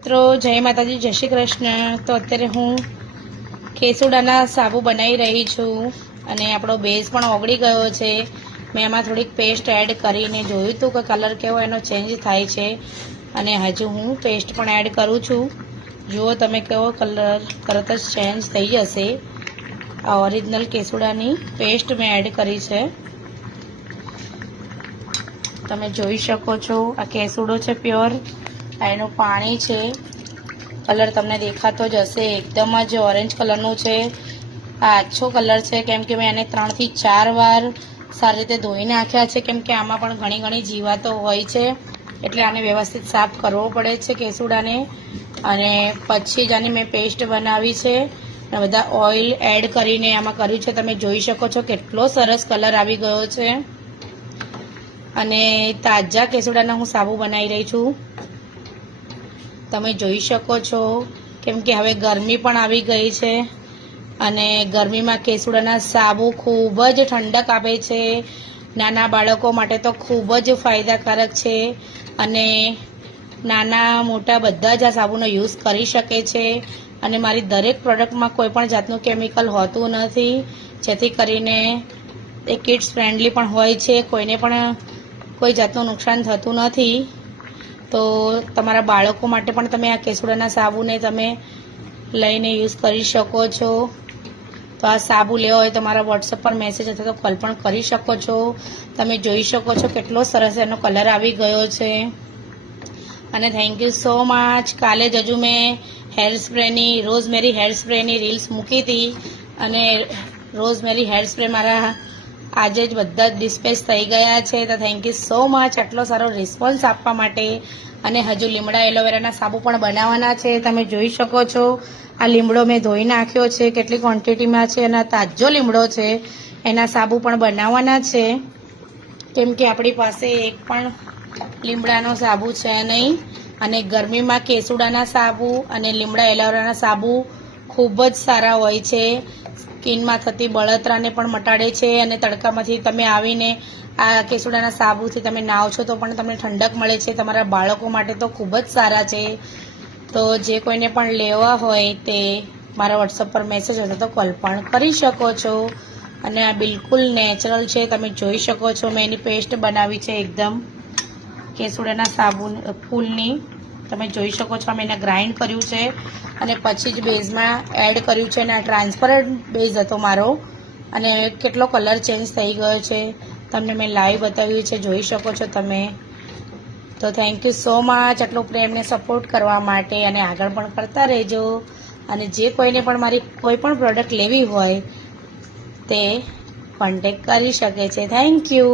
મિત્રો જય માતાજી, જય શ્રી કૃષ્ણ। તો અત્યારે હું કેસુડાના સાબુ બનાવી રહી છું અને આપણો બેઝ પણ ઓગળી ગયો છે। મેં એમાં થોડીક પેસ્ટ એડ કરીને જોયું હતું કે કલર કેવો એનો ચેન્જ થાય છે અને હજુ હું પેસ્ટ પણ એડ કરું છું। જુઓ તમે કેવો કલર તરત જ ચેન્જ થઈ જશે। આ ઓરિજિનલ કેસુડાની પેસ્ટ મેં એડ કરી છે, તમે જોઈ શકો છો। આ કેસુડો છે પ્યોર, એનું પાણી છે, કલર તમને દેખાતો જ હશે, એકદમ જ ઓરેન્જ કલરનું છે। આ આછો કલર છે કેમ કે મેં એને 3 થી 4 વાર સારી રીતે ધોઈ નાખ્યા છે, કેમ કે આમાં પણ ઘણી જીવાતો હોય છે, એટલે આને વ્યવસ્થિત સાફ કરવો પડે છે કેસુડાને। અને પછી જ આની મેં પેસ્ટ બનાવી છે અને બધા ઓઇલ એડ કરીને આમાં કર્યું છે। તમે જોઈ શકો છો કેટલો સરસ કલર આવી ગયો છે અને તાજા કેસુડાના હું સાબુ બનાવી રહી છું, તમે જોઈ શકો છો। કેમ કે હવે ગરમી પણ આવી ગઈ છે અને ગરમીમાં કેસુડાના સાબુ ખૂબ જ ઠંડક આપે છે, નાના બાળકો માટે તો ખૂબ જ ફાયદાકારક છે અને નાના મોટા બધા જ આ સાબુનો યુઝ કરી શકે છે। અને મારી દરેક પ્રોડક્ટમાં કોઈ પણ જાતનું કેમિકલ હોતું નથી, જેથી કરીને એ કિડ્સ ફ્રેન્ડલી પણ હોય છે, કોઈને પણ કોઈ જાતનું નુકસાન થતું નથી। તો તમારા બાળકો માટે પણ તમે આ કેસુડાના સાબુને તમે લઈને યુઝ કરી શકો છો। તો આ સાબુ લેવો હોય તો મારા વોટ્સઅપ પર મેસેજ અથવા તો કોલ પણ કરી શકો છો। તમે જોઈ શકો છો કેટલો સરસ એનો કલર આવી ગયો છે અને થેન્ક યુ સો મચ। કાલે જ હજુ મેં રોઝમેરી હેર સ્પ્રેની રીલ્સ મૂકી હતી અને રોઝમેરી હેર સ્પ્રે મારા આજે જ બધા જ ડિસ્પેચ થઈ ગયા છે। તો થેન્ક યુ સો મચ આટલો સારો રિસ્પોન્સ આપવા માટે। અને હજુ લીમડા એલોવેરાના સાબુ પણ બનાવવાના છે, તમે જોઈ શકો છો। આ લીમડો મેં ધોઈ નાખ્યો છે, કેટલી ક્વોન્ટિટીમાં છે અને તાજો લીમડો છે, એના સાબુ પણ બનાવવાના છે, કેમ કે આપણી પાસે એક પણ લીમડાનો સાબુ છે નહીં। અને ગરમીમાં કેસુડાના સાબુ અને લીમડા એલોવેરાના સાબુ ખૂબ જ સારા હોય છે, સ્કિનમાં થતી બળતરાને પણ મટાડે છે અને તડકામાંથી તમે આવીને આ કેસુડાના સાબુથી તમે નાહો છો તો પણ તમને ઠંડક મળે છે। તમારા બાળકો માટે તો ખૂબ જ સારા છે। તો જે કોઈને પણ લેવા હોય તે મારા વોટ્સઅપ પર મેસેજ હોય તો કોલ પણ કરી શકો છો। અને આ બિલકુલ નેચરલ છે, તમે જોઈ શકો છો। મેં એની પેસ્ટ બનાવી છે એકદમ કેસુડાના સાબુ ફૂલની, તમે જોઈ શકો છો। મેં એને ગ્રાઇન્ડ કર્યું છે અને પછી જ બેઝમાં એડ કર્યું છે અને આ ટ્રાન્સપરન્ટ બેઝ હતો મારો અને કેટલો કલર ચેન્જ થઈ ગયો છે તમને મેં લાઈવ બતાવ્યું છે, જોઈ શકો છો તમે। તો થેન્ક યુ સો મચ આટલો પ્રેમને સપોર્ટ કરવા માટે અને આગળ પણ કરતા રહેજો। અને જે કોઈને પણ મારી કોઈ પણ પ્રોડક્ટ લેવી હોય તે કોન્ટેક્ટ કરી શકે છે। Thank you.